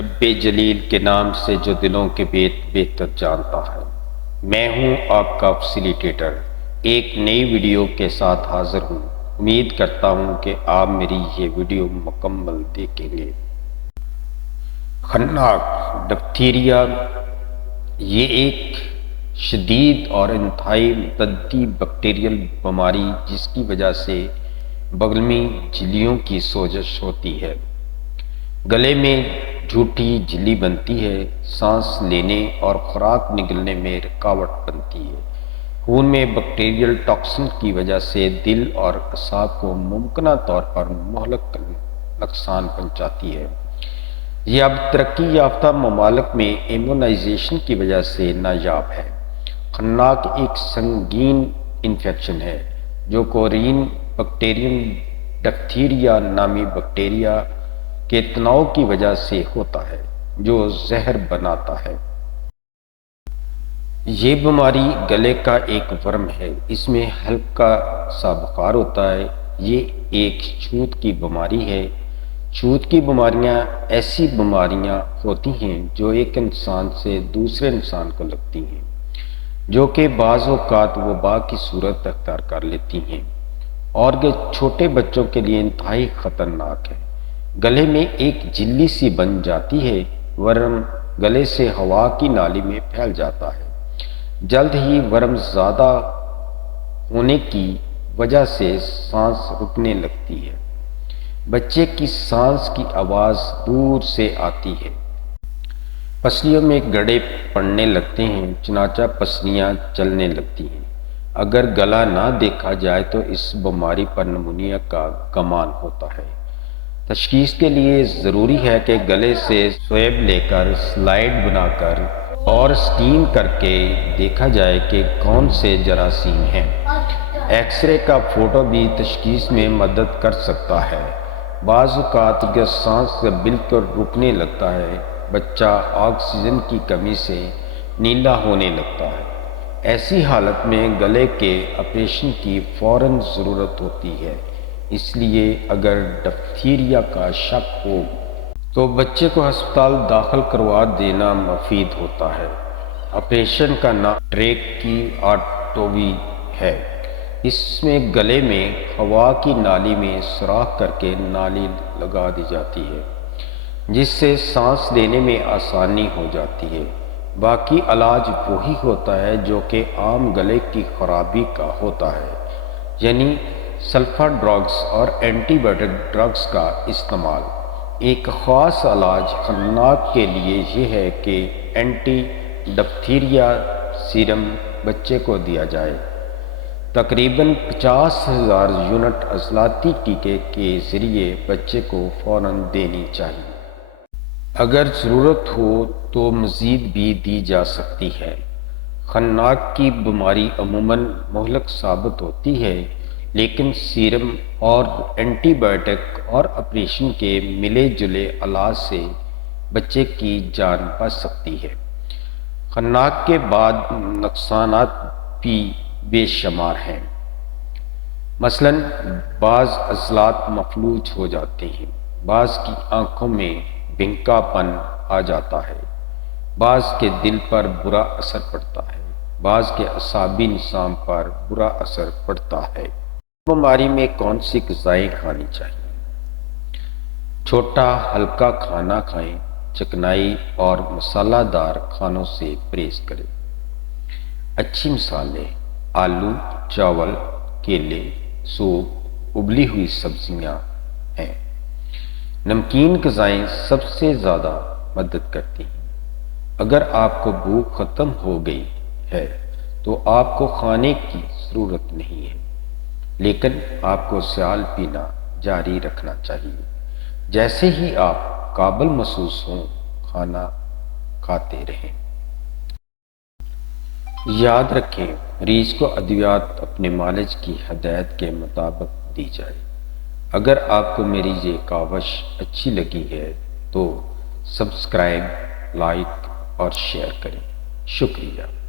رب جلیل کے نام سے جو دلوں کے بہتر جانتا ہے۔ میں ہوں آپ کا فیسیلیٹیٹر، ایک نئی ویڈیو کے ساتھ حاضر ہوں۔ امید کرتا ہوں کہ آپ میری یہ ویڈیو مکمل دیکھیں گے۔ خناق ڈپتھیریا یہ ایک شدید اور انتہائی متعدی بیکٹیریل بیماری جس کی وجہ سے بغلمی جھلیوں کی سوزش ہوتی ہے۔ گلے میں جھوٹی جھلی بنتی ہے، سانس لینے اور خوراک نگلنے میں رکاوٹ بنتی ہے۔ خون میں بیکٹیریل ٹاکسن کی وجہ سے دل اور اعصاب کو ممکنہ طور پر مہلک نقصان پہنچاتی ہے۔ یہ اب ترقی یافتہ ممالک میں ایمونائزیشن کی وجہ سے نایاب ہے۔ خناق ایک سنگین انفیکشن ہے جو کورین بیکٹیریم ڈپتھیریا نامی بیکٹیریا کے تناؤ کی وجہ سے ہوتا ہے جو زہر بناتا ہے۔ یہ بیماری گلے کا ایک ورم ہے، اس میں ہلکا سا بخار ہوتا ہے۔ یہ ایک چھوت کی بیماری ہے۔ چھوت کی بیماریاں ایسی بیماریاں ہوتی ہیں جو ایک انسان سے دوسرے انسان کو لگتی ہیں، جو کہ بعض اوقات وبا کی صورت اختیار کر لیتی ہیں اور یہ چھوٹے بچوں کے لیے انتہائی خطرناک ہے۔ گلے میں ایک جھلی سی بن جاتی ہے، ورم گلے سے ہوا کی نالی میں پھیل جاتا ہے۔ جلد ہی ورم زیادہ ہونے کی وجہ سے سانس رکنے لگتی ہے۔ بچے کی سانس کی آواز دور سے آتی ہے۔ پسلیوں میں گڑھے پڑنے لگتے ہیں، چنانچہ پسلیاں چلنے لگتی ہیں۔ اگر گلا نہ دیکھا جائے تو اس بیماری پر نمونیا کا گمان ہوتا ہے۔ تشخیص کے لیے ضروری ہے کہ گلے سے سویب لے کر سلائیڈ بنا کر اور سٹین کر کے دیکھا جائے کہ کون سے جراثیم ہیں۔ ایکس رے کا فوٹو بھی تشخیص میں مدد کر سکتا ہے۔ بعض اوقات یہ سانس بالکل رکنے لگتا ہے، بچہ آکسیجن کی کمی سے نیلا ہونے لگتا ہے۔ ایسی حالت میں گلے کے آپریشن کی فوراً ضرورت ہوتی ہے۔ اس لیے اگر ڈپتھیریا کا شک ہو تو بچے کو ہسپتال داخل کروا دینا مفید ہوتا ہے۔ آپریشن کا نام ٹریکیاٹومی ہے۔ اس میں گلے میں ہوا کی نالی میں سوراخ کر کے نالی لگا دی جاتی ہے، جس سے سانس لینے میں آسانی ہو جاتی ہے۔ باقی علاج وہی ہوتا ہے جو کہ عام گلے کی خرابی کا ہوتا ہے، یعنی سلفر ڈرگز اور اینٹی بائیوٹک ڈرگز کا استعمال۔ ایک خاص علاج خناق کے لیے یہ ہے کہ اینٹی ڈپتھیریا سیرم بچے کو دیا جائے۔ تقریباً 50,000 یونٹ عضلاتی ٹیکے کے ذریعے بچے کو فوراً دینی چاہیے۔ اگر ضرورت ہو تو مزید بھی دی جا سکتی ہے۔ خناق کی بیماری عموماً مہلک ثابت ہوتی ہے، لیکن سیرم اور اینٹی بائیوٹک اور آپریشن کے ملے جلے علاج سے بچے کی جان بچ سکتی ہے۔ خناق کے بعد نقصانات بھی بے شمار ہیں۔ مثلاً بعض عضلات مفلوج ہو جاتے ہیں، بعض کی آنکھوں میں بھنکا پن آ جاتا ہے، بعض کے دل پر برا اثر پڑتا ہے، بعض کے اعصابی نظام پر برا اثر پڑتا ہے۔ بیماری میں کون سی غذائیں کھانی چاہیے؟ چھوٹا ہلکا کھانا کھائیں، چکنائی اور مسالہ دار کھانوں سے پرہیز کریں۔ اچھی مثالیں آلو، چاول، کیلے، سوپ، ابلی ہوئی سبزیاں ہیں۔ نمکین غذائیں سب سے زیادہ مدد کرتی ہیں۔ اگر آپ کو بھوک ختم ہو گئی ہے تو آپ کو کھانے کی ضرورت نہیں ہے، لیکن آپ کو سیال پینا جاری رکھنا چاہیے۔ جیسے ہی آپ قابل محسوس ہوں، کھانا کھاتے رہیں۔ یاد رکھیں، مریض کو ادویات اپنے معالج کی ہدایت کے مطابق دی جائے۔ اگر آپ کو میری یہ کاوش اچھی لگی ہے تو سبسکرائب، لائک اور شیئر کریں۔ شکریہ۔